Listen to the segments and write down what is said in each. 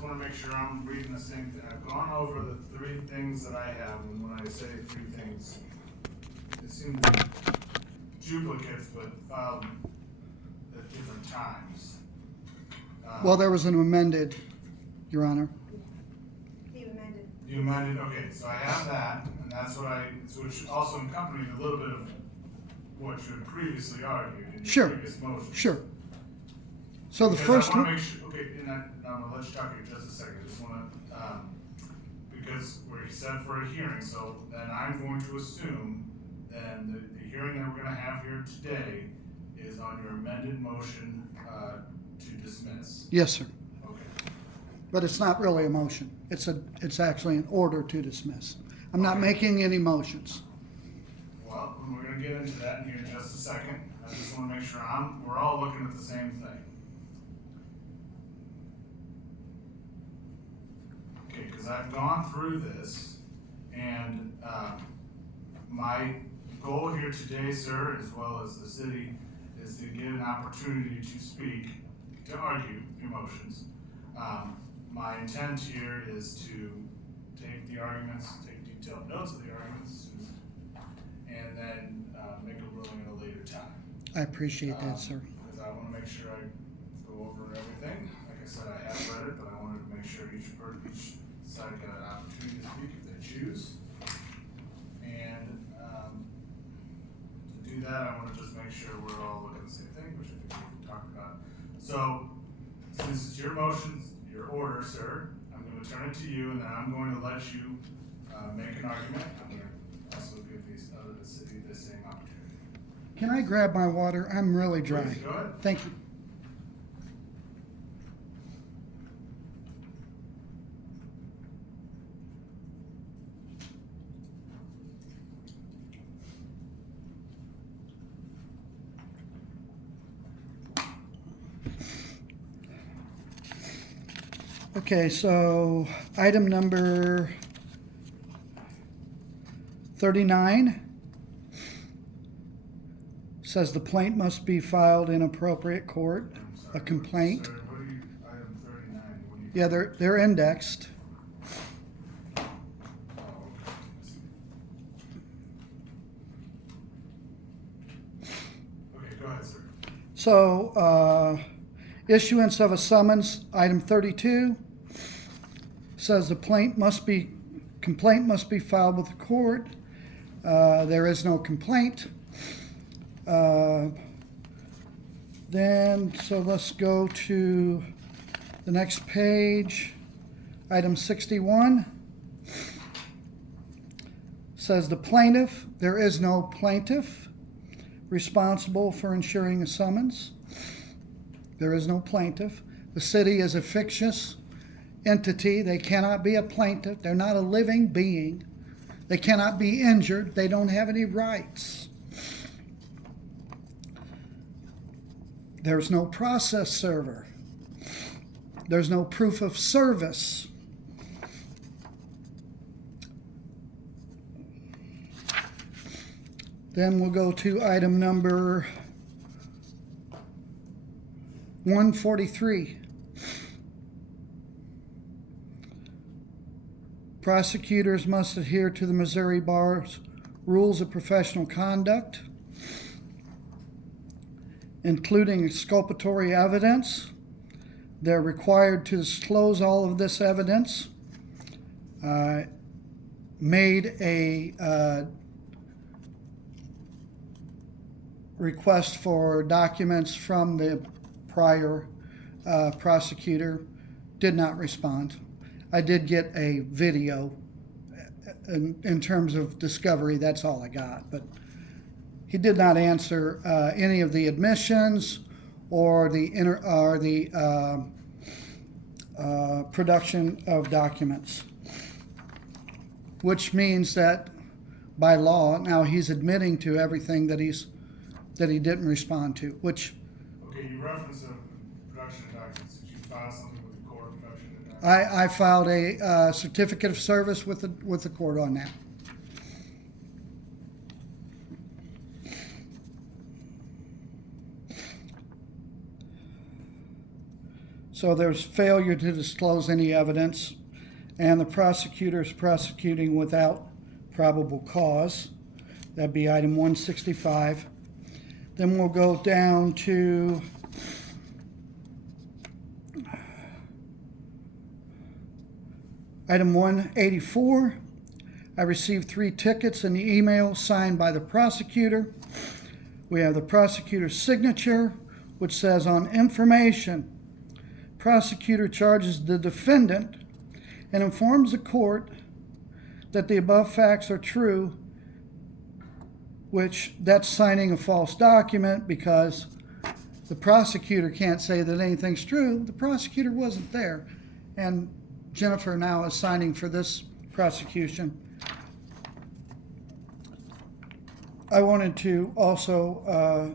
just want to make sure I'm reading the same thing. I've gone over the three things that I have, and when I say three things, they seem to be duplicates, but filed at different times. Well, there was an amended, Your Honor. You amended, okay, so I have that, and that's what which also accompanied a little bit of what you had previously argued in your previous motion. Sure. So the Because first I want one. to make sure, okay, and I'm gonna let you talk here just a second. I just want to, because where he said for a hearing, so then I'm going to assume then the hearing that we're going to have here today is on your amended motion to dismiss. Yes, sir. Okay. But it's not really a motion. It's actually an order to dismiss. I'm not making any motions. Well, we're going to get into that in here in just a second. I just want to make sure we're all looking at the same thing. Okay, because I've gone through this, and my goal here today, sir, as well as the city, is to get an opportunity to speak, to argue your motions. My intent here is to take the arguments, take detailed notes of the arguments, and then make a ruling at a later time. I appreciate that, sir. Because I want to make sure I go over everything. Like I said, I have read it, but I wanted to make sure each side got an opportunity to speak if they choose. And to do that, I want to just make sure we're all looking at the same thing, which I think we've talked about. So, since it's your motion, your order, sir, I'm going to turn it to you, and then I'm going to let you make an argument. I'm going to also give the city the same opportunity. Can I grab my water? I'm really dry. Please, go ahead. Thank you. Okay, so item number 39 says the plaint must be filed in appropriate court. I'm sorry, A complaint. Sir, what are you, item 39, what do you? Yeah, they're indexed. Oh, okay, go ahead, sir. So, issuance of a summons, item 32, says the complaint must be filed with the court. There is no complaint. Then, so let's go to the next page. Item 61 says the plaintiff, there is no plaintiff responsible for ensuring a summons. There is no plaintiff. The city is a fictitious entity. They cannot be a plaintiff. They're not a living being. They cannot be injured. They don't have any rights. There's no process server. There's no proof of service. Then we'll go to item number 143. Prosecutors must adhere to the Missouri Bar's rules of professional conduct, including exculpatory evidence. They're required to disclose all of this evidence. Made a request for documents from the prior prosecutor, did not respond. I did get a video in terms of discovery. That's all I got, but he did not answer any of the admissions or the production of documents, which means that by law now he's admitting to everything that he didn't respond to. Which Okay, you referenced the production of documents. Did you file something with the court production of documents? I filed a certificate of service with the court on that. So there's failure to disclose any evidence, and the prosecutor is prosecuting without probable cause. That'd be item 165. Then we'll go down to item 184. I received 3 tickets in the email signed by the prosecutor. We have the prosecutor's signature, which says, on information, prosecutor charges the defendant and informs the court that the above facts are true, which that's signing a false document because the prosecutor can't say that anything's true. The prosecutor wasn't there. And Jennifer now is signing for this prosecution. I wanted to also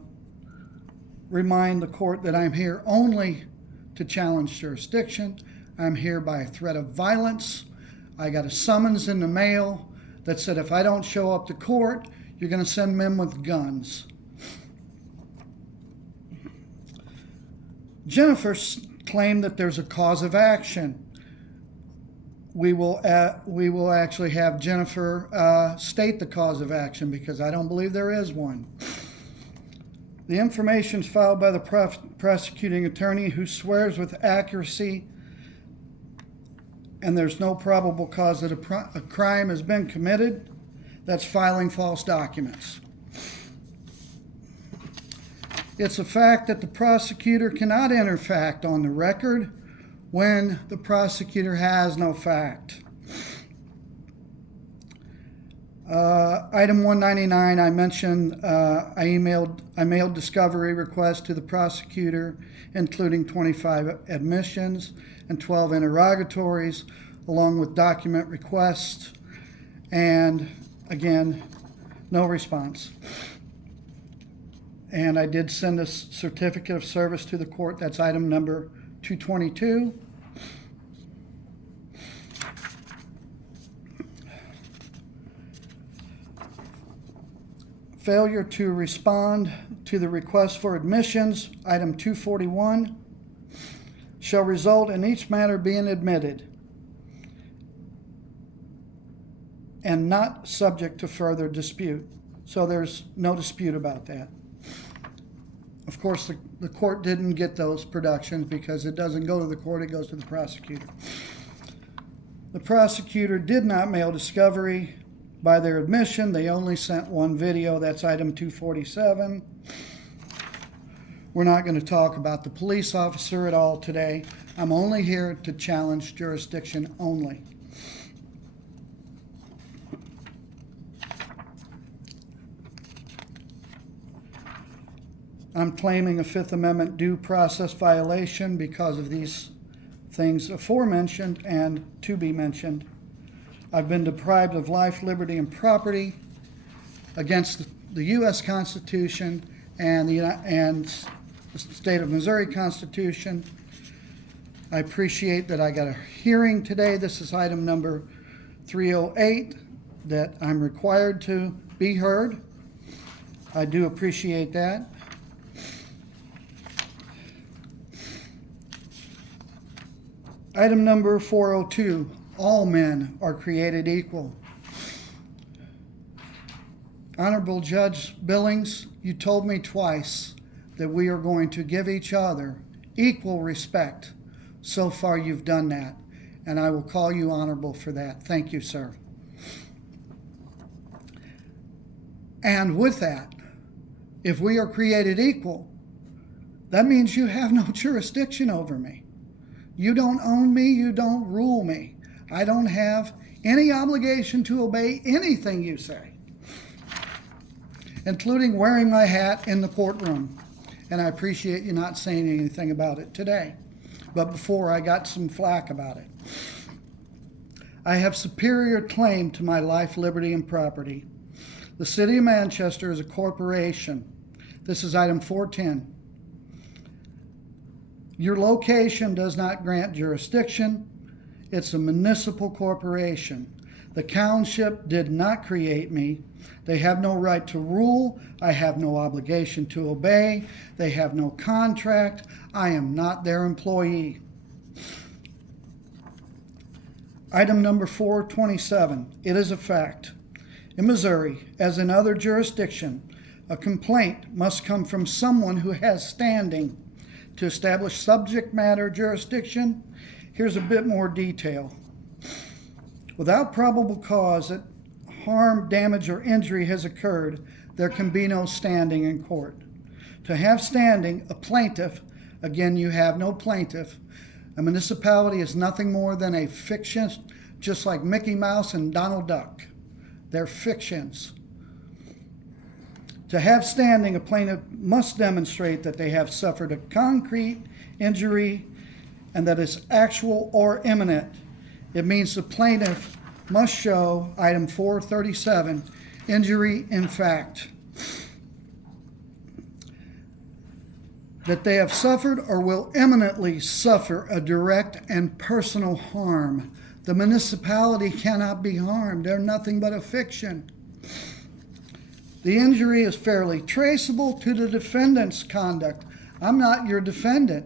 remind the court that I'm here only to challenge jurisdiction. I'm here by threat of violence. I got a summons in the mail that said if I don't show up to court, you're going to send men with guns. Jennifer claimed that there's a cause of action. We will actually have Jennifer state the cause of action because I don't believe there is one. The information is filed by the prosecuting attorney who swears with accuracy and there's no probable cause that a crime has been committed. That's filing false documents. It's a fact that the prosecutor cannot enter fact on the record when the prosecutor has no fact. Item 199, I mentioned I mailed discovery requests to the prosecutor, including 25 admissions and 12 interrogatories, along with document requests, and again, no response. And I did send a certificate of service to the court. That's item number 222. Failure to respond to the request for admissions, item 241, shall result in each matter being admitted and not subject to further dispute. So there's no dispute about that. Of course, the court didn't get those productions because it doesn't go to the court, it goes to the prosecutor. The prosecutor did not mail discovery by their admission. They only sent one video. That's item 247. We're not going to talk about the police officer at all today. I'm only here to challenge jurisdiction only. I'm claiming a Fifth Amendment due process violation because of these things aforementioned and to be mentioned. I've been deprived of life, liberty, and property against the U.S. Constitution and the state of Missouri Constitution. I appreciate that I got a hearing today. This is item number 308, that I'm required to be heard. I do appreciate that. Item number 402, all men are created equal. Honorable Judge Billings, you told me twice that we are going to give each other equal respect. So far you've done that, and I will call you honorable for that. Thank you, sir. And with that, if we are created equal, that means you have no jurisdiction over me. You don't own me, you don't rule me. I don't have any obligation to obey anything you say, including wearing my hat in the courtroom. And I appreciate you not saying anything about it today. But before, I got some flack about it. I have superior claim to my life, liberty, and property. The City of Manchester is a corporation. This is item 410. Your location does not grant jurisdiction. It's a municipal corporation. The township did not create me. They have no right to rule. I have no obligation to obey. They have no contract. I am not their employee. Item number 427, it is a fact. In Missouri, as in other jurisdiction, a complaint must come from someone who has standing to establish subject matter jurisdiction. Here's a bit more detail. Without probable cause that harm, damage, or injury has occurred, there can be no standing in court. To have standing, a plaintiff, again, you have no plaintiff. A municipality is nothing more than a fiction, just like Mickey Mouse and Donald Duck. They're fictions. To have standing, a plaintiff must demonstrate that they have suffered a concrete injury and that it's actual or imminent. It means the plaintiff must show, item 437, injury in fact. That they have suffered or will imminently suffer a direct and personal harm. The municipality cannot be harmed. They're nothing but a fiction. The injury is fairly traceable to the defendant's conduct. I'm not your defendant.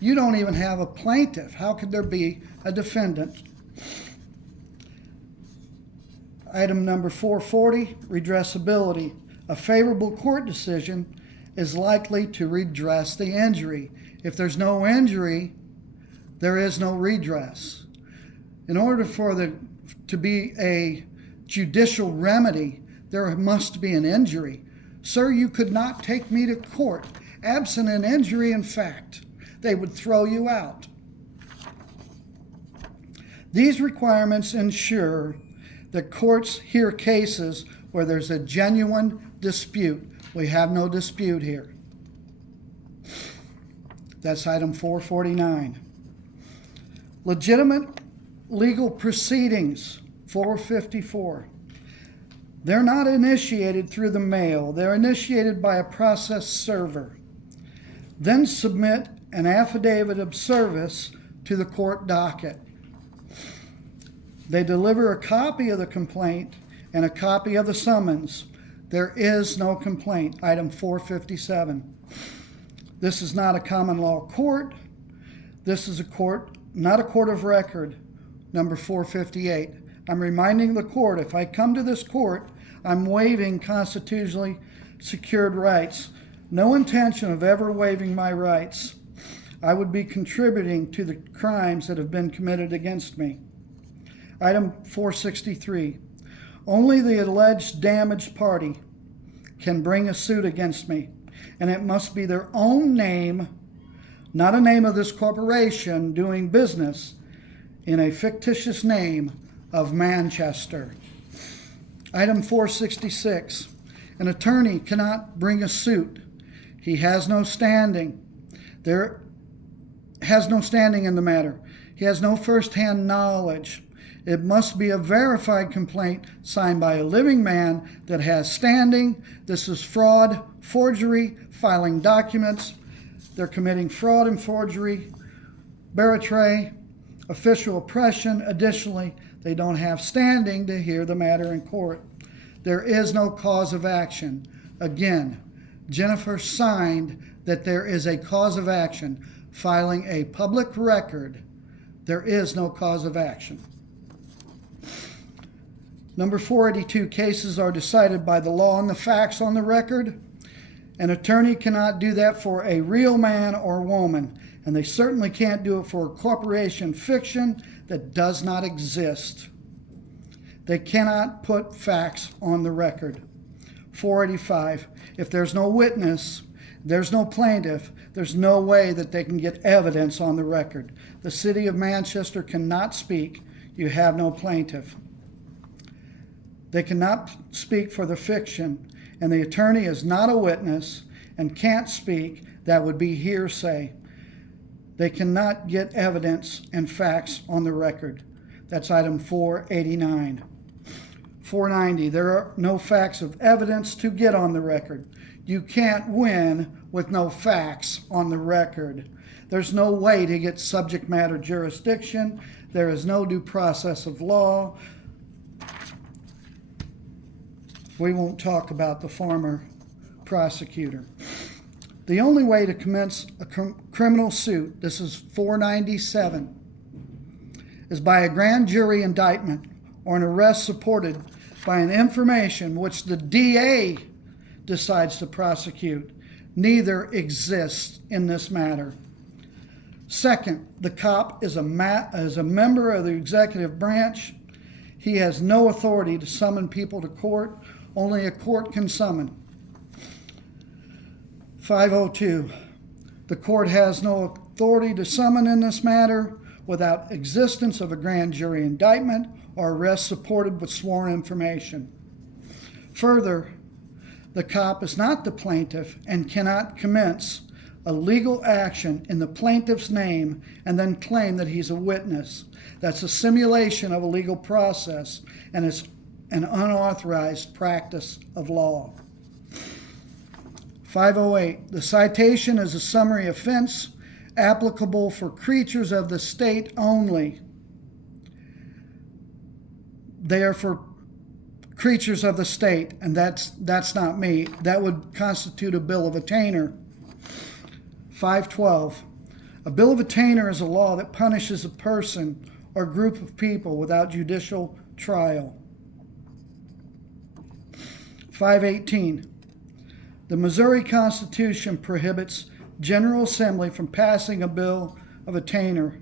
You don't even have a plaintiff. How could there be a defendant? Item number 440, redressability. A favorable court decision is likely to redress the injury. If there's no injury, there is no redress. In order for there to be a judicial remedy, there must be an injury. Sir, you could not take me to court absent an injury in fact. They would throw you out. These requirements ensure that courts hear cases where there's a genuine dispute. We have no dispute here. That's item 449. Legitimate legal proceedings, 454. They're not initiated through the mail. They're initiated by a process server. Then submit an affidavit of service to the court docket. They deliver a copy of the complaint and a copy of the summons. There is no complaint, item 457. This is not a common law court. This is a court, not a court of record, number 458. I'm reminding the court, if I come to this court, I'm waiving constitutionally secured rights. No intention of ever waiving my rights. I would be contributing to the crimes that have been committed against me. Item 463. Only the alleged damaged party can bring a suit against me, and it must be their own name, not a name of this corporation doing business in a fictitious name of Manchester. Item 466. An attorney cannot bring a suit. He has no standing. There has no standing in the matter. He has no first-hand knowledge. It must be a verified complaint signed by a living man that has standing. This is fraud, forgery, filing documents. They're committing fraud and forgery, barratry, official oppression. Additionally, they don't have standing to hear the matter in court. There is no cause of action. Again, Jennifer signed that there is a cause of action. Filing a public record, there is no cause of action. Number 482, cases are decided by the law and the facts on the record. An attorney cannot do that for a real man or woman, and they certainly can't do it for a corporation fiction that does not exist. They cannot put facts on the record. 485, if there's no witness, there's no plaintiff, there's no way that they can get evidence on the record. The city of Manchester cannot speak. You have no plaintiff. They cannot speak for the fiction, and the attorney is not a witness and can't speak. That would be hearsay. They cannot get evidence and facts on the record. That's item 489. 490, there are no facts of evidence to get on the record. You can't win with no facts on the record. There's no way to get subject matter jurisdiction. There is no due process of law. We won't talk about the former prosecutor. The only way to commence a criminal suit, this is 497, is by a grand jury indictment or an arrest supported by an information which the DA decides to prosecute. Neither exists in this matter. Second, the cop is a member of the executive branch. He has no authority to summon people to court. Only a court can summon. 502. The court has no authority to summon in this matter without existence of a grand jury indictment or arrest supported with sworn information. Further, the cop is not the plaintiff and cannot commence a legal action in the plaintiff's name and then claim that he's a witness. That's a simulation of a legal process, and it's an unauthorized practice of law. 508. The citation is a summary offense applicable for creatures of the state only. They are for creatures of the state, and that's not me. That would constitute a bill of attainder. 512. A bill of attainder is a law that punishes a person or group of people without judicial trial. 518. The Missouri Constitution prohibits General Assembly from passing a bill of attainder,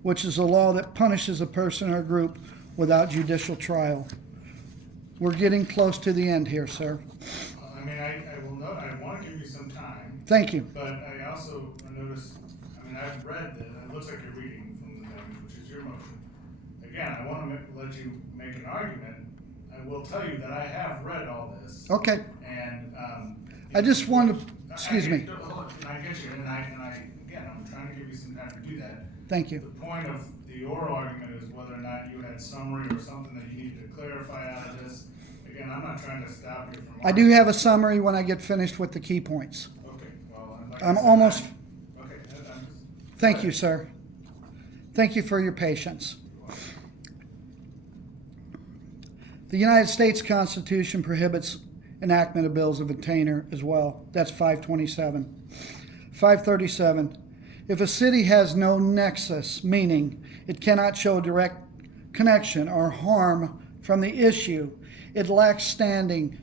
which is a law that punishes a person or group without judicial trial. We're getting close to the end here, sir. I mean, I will note, I want to give you some time. Thank you. But I also noticed, I mean, I've read this, and it looks like you're reading from the thing, which is your motion. Again, I want to let you make an argument. I will tell you that I have read all this. Okay. And, I just wanted to, excuse me. I get you, and again, I'm trying to give you some time to do that. Thank you. The point of the oral argument is whether or not you had summary or something that you needed to clarify out of this. Again, I'm not trying to stop you from. I do have a summary when I get finished with the key points. Okay, well, like I'm I said, almost. Okay, I'm just. Thank you, sir. Thank you for your patience. The United States Constitution prohibits enactment of bills of attainder as well. That's 527. 537. If a city has no nexus, meaning it cannot show direct connection or harm from the issue, it lacks standing.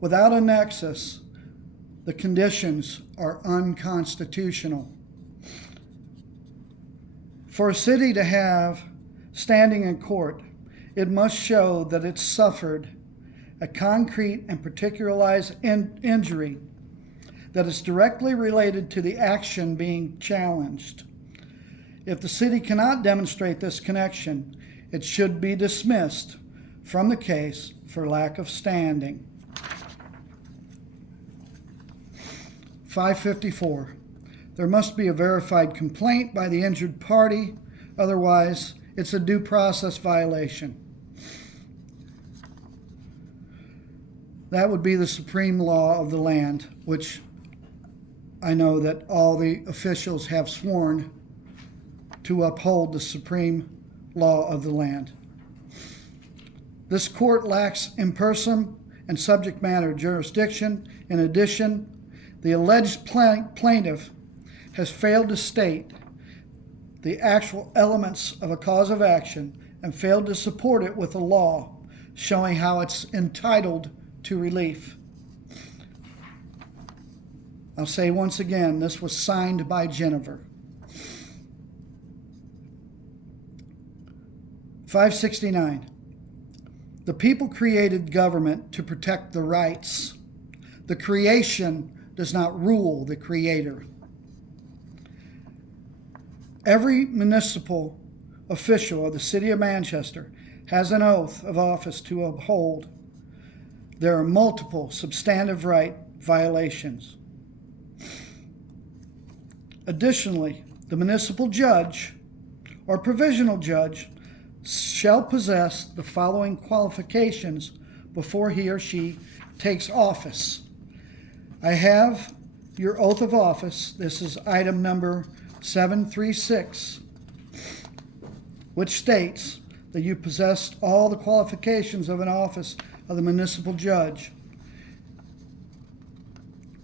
Without a nexus, the conditions are unconstitutional. For a city to have standing in court, it must show that it suffered a concrete and particularized injury that is directly related to the action being challenged. If the city cannot demonstrate this connection, it should be dismissed from the case for lack of standing. 554. There must be a verified complaint by the injured party, otherwise it's a due process violation. That would be the supreme law of the land, which I know that all the officials have sworn to uphold the supreme law of the land. This court lacks in-person and subject matter jurisdiction. In addition, the alleged plaintiff has failed to state the actual elements of a cause of action and failed to support it with a law showing how it's entitled to relief. I'll say once again, this was signed by Jennifer. 569. The people created government to protect the rights. The creation does not rule the creator. Every municipal official of the city of Manchester has an oath of office to uphold. There are multiple substantive right violations. Additionally, the municipal judge or provisional judge shall possess the following qualifications before he or she takes office. I have your oath of office. This is item number 736, which states that you possess all the qualifications of an office of the municipal judge.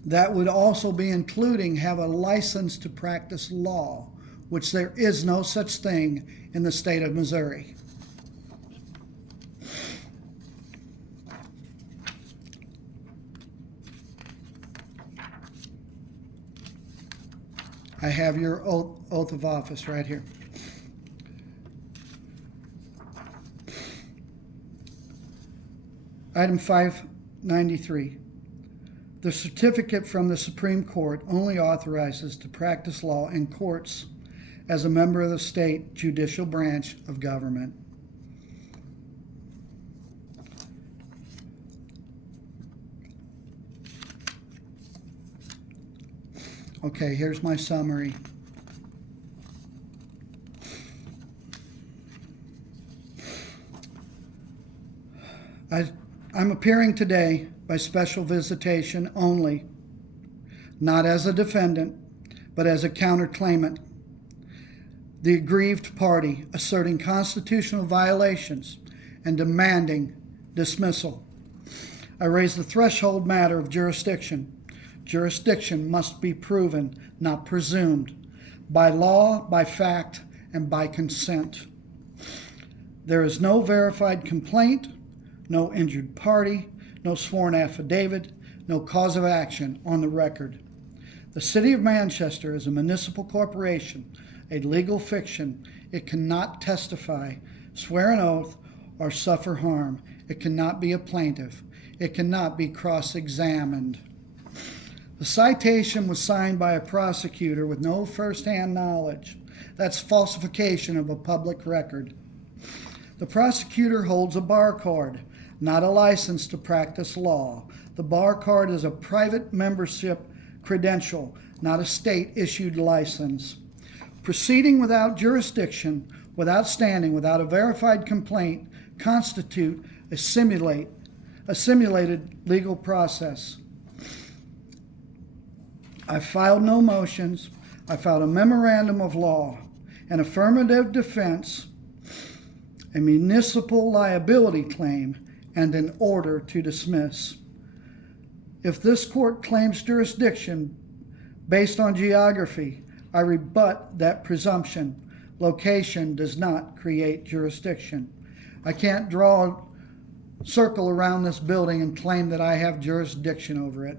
That would also be including have a license to practice law, which there is no such thing in the state of Missouri. I have your oath of office right here. Item 593. The certificate from the Supreme Court only authorizes to practice law in courts as a member of the state judicial branch of government. Okay, here's my summary. I'm appearing today by special visitation only, not as a defendant, but as a counterclaimant, the aggrieved party asserting constitutional violations and demanding dismissal. I raise the threshold matter of jurisdiction. Jurisdiction must be proven, not presumed, by law, by fact, and by consent. There is no verified complaint, no injured party, no sworn affidavit, no cause of action on the record. The City of Manchester is a municipal corporation, a legal fiction. It cannot testify, swear an oath, or suffer harm. It cannot be a plaintiff. It cannot be cross-examined. The citation was signed by a prosecutor with no first-hand knowledge. That's falsification of a public record. The prosecutor holds a bar card, not a license to practice law. The bar card is a private membership credential, not a state-issued license. Proceeding without jurisdiction, without standing, without a verified complaint, constitute a simulated legal process. I filed no motions. I filed a memorandum of law, an affirmative defense, a municipal liability claim, and an order to dismiss. If this court claims jurisdiction based on geography, I rebut that presumption. Location does not create jurisdiction. I can't draw a circle around this building and claim that I have jurisdiction over it.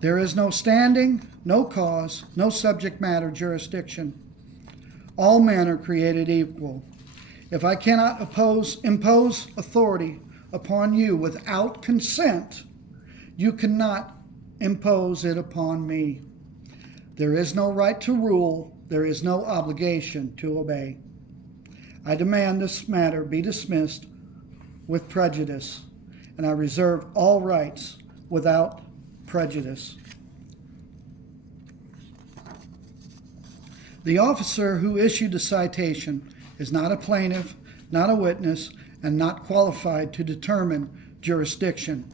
There is no standing, no cause, no subject matter jurisdiction. All men are created equal. If I cannot impose authority upon you without consent, you cannot impose it upon me. There is no right to rule. There is no obligation to obey. I demand this matter be dismissed with prejudice, and I reserve all rights without prejudice. The officer who issued the citation is not a plaintiff, not a witness, and not qualified to determine jurisdiction.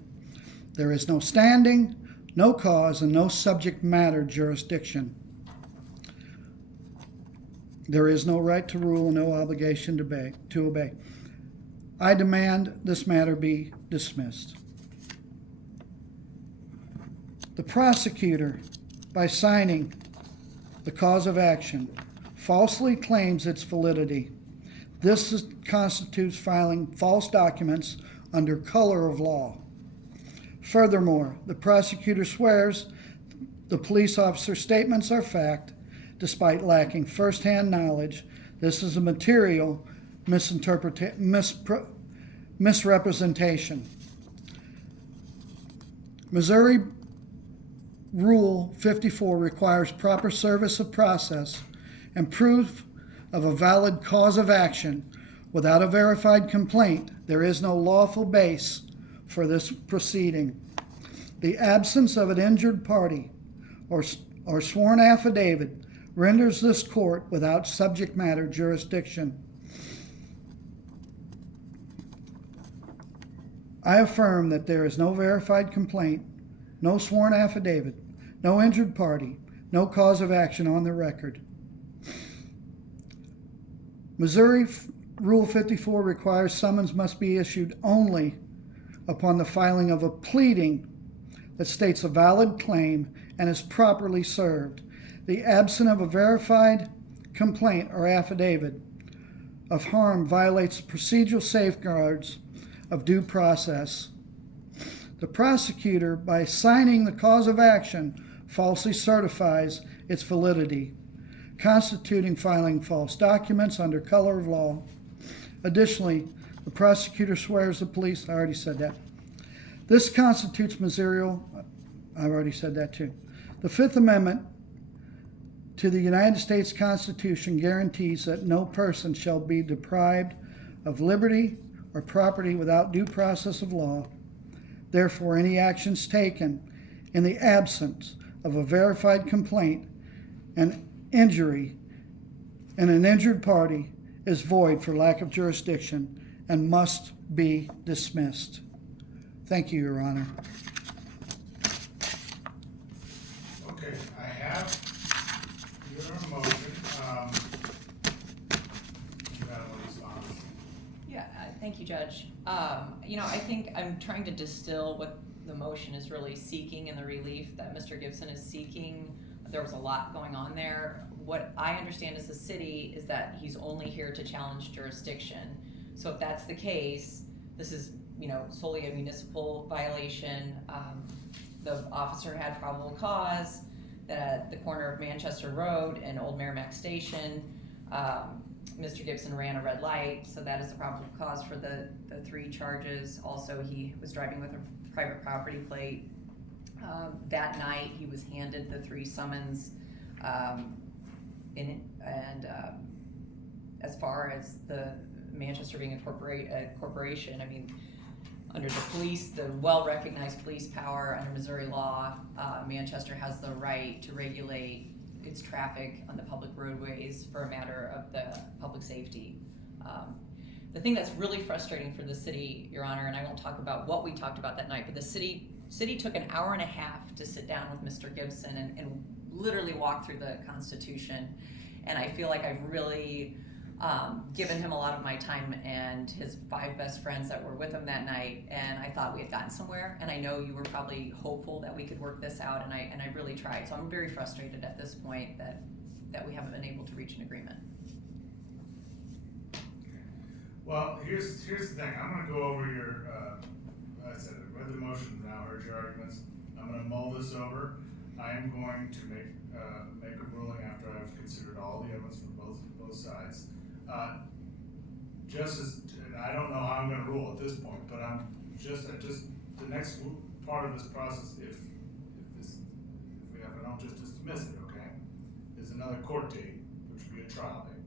There is no standing, no cause, and no subject matter jurisdiction. There is no right to rule and no obligation to obey. I demand this matter be dismissed. The prosecutor, by signing the cause of action, falsely claims its validity. This constitutes filing false documents under color of law. Furthermore, the prosecutor swears the police officer's statements are fact, despite lacking first-hand knowledge. This is a material misrepresentation. Missouri Rule 54 requires proper service of process and proof of a valid cause of action. Without a verified complaint, there is no lawful base for this proceeding. The absence of an injured party or sworn affidavit renders this court without subject matter jurisdiction. I affirm that there is no verified complaint, no sworn affidavit, no injured party, no cause of action on the record. Missouri Rule 54 requires summons must be issued only upon the filing of a pleading that states a valid claim and is properly served. The absence of a verified complaint or affidavit of harm violates procedural safeguards of due process. The prosecutor, by signing the cause of action, falsely certifies its validity, constituting filing false documents under color of law. Additionally, the prosecutor swears the police, I already said that. This constitutes material, I've already said that too. The Fifth Amendment to the United States Constitution guarantees that no person shall be deprived of liberty or property without due process of law. Therefore, any actions taken in the absence of a verified complaint and injury and an injured party is void for lack of jurisdiction and must be dismissed. Thank you, Your Honor. Okay, I have your motion. You have a response? Yeah, thank you, Judge. I think I'm trying to distill what the motion is really seeking and the relief that Mr. Gibson is seeking. There was a lot going on there. What I understand as the city is that he's only here to challenge jurisdiction. So if that's the case, this is, solely a municipal violation. The officer had probable cause that at the corner of Manchester Road and Old Merrimack Station, Mr. Gibson ran a red light, so that is the probable cause for the 3 charges. Also, he was driving with a private property plate. That night, he was handed the 3 summons. As far as the Manchester being a corporation, under the well-recognized police power under Missouri law, Manchester has the right to regulate its traffic on the public roadways for a matter of the public safety. The thing that's really frustrating for the city, Your Honor, and I won't talk about what we talked about that night, but the city took an hour and a half to sit down with Mr. Gibson and literally walk through the Constitution. And I feel like I've really given him a lot of my time and his 5 best friends that were with him that night, and I thought we had gotten somewhere, and I know you were probably hopeful that we could work this out, and I really tried. So I'm very frustrated at this point that we haven't been able to reach an agreement. Well, here's the thing. I'm going to go over your, like I said, I read the motion, now heard your arguments. I'm going to mull this over. I am going to make a ruling after I've considered all the evidence from both sides. And I don't know how I'm going to rule at this point, but I'm just the next part of this process, if I don't just dismiss it, okay, is another court date, which would be a trial date.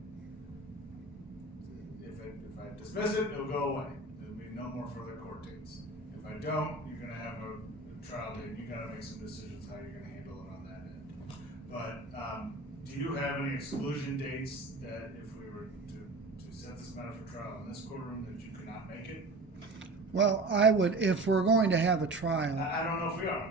If I dismiss it, it'll go away. There'll be no more further court dates. If I don't, you're going to have a trial date. You got to make some decisions how you're going to handle it on that end. But do you have any exclusion dates that if we were to set this matter for trial in this courtroom that you could not make it? Well, I would, if we're going to have a trial. I don't know if we are.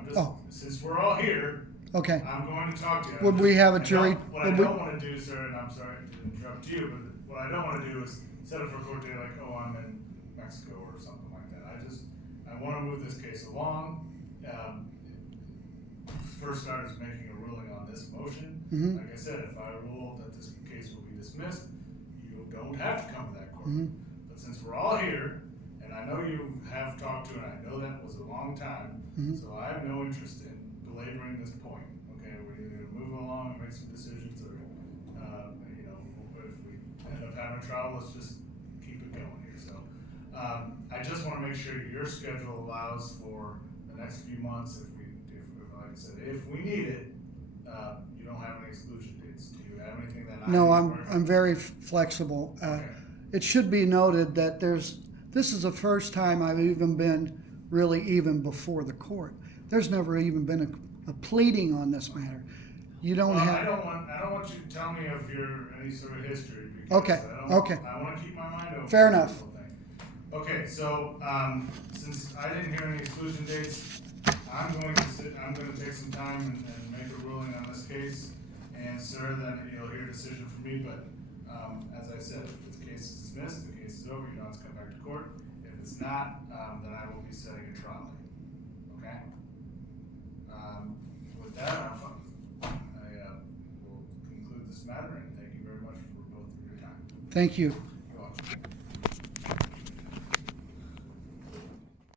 Since we're all here, Okay. I'm going to talk to you. Would we have a jury? What I don't want to do, sir, and I'm sorry to interrupt you, but what I don't want to do is set it for a court date like, oh, I'm in Mexico or something like that. I want to move this case along. First start is making a ruling on this motion. Mm-hmm. Like I said, if I rule that this case will be dismissed, you don't have to come to that court. Mm-hmm. But since we're all here, and I know you have talked to, and I know that was a long time, Mm-hmm. so I have no interest in belaboring this point. Okay, we're either going to move along and make some decisions, or if we end up having a trial, let's just keep it going here. So I just want to make sure your schedule allows for the next few months. If like I said, if we need it, you don't have any exclusion dates. Do you have anything that No, I'm very flexible. Okay. It should be noted that this is the first time I've even been really even before the court. There's never even been a pleading on this matter. You don't have. I don't want you to tell me of any sort of history. Because Okay. I want to keep my mind open. Fair enough. Okay, so since I didn't hear any exclusion dates, I'm going to take some time and make a ruling on this case. And sir, then you'll hear a decision from me. But as I said, if the case is dismissed, the case is over. You don't have to come back to court. If If it's not, then I will be setting a trial date, okay? With that, I will conclude this matter, and thank you very much for both of your time. Thank you.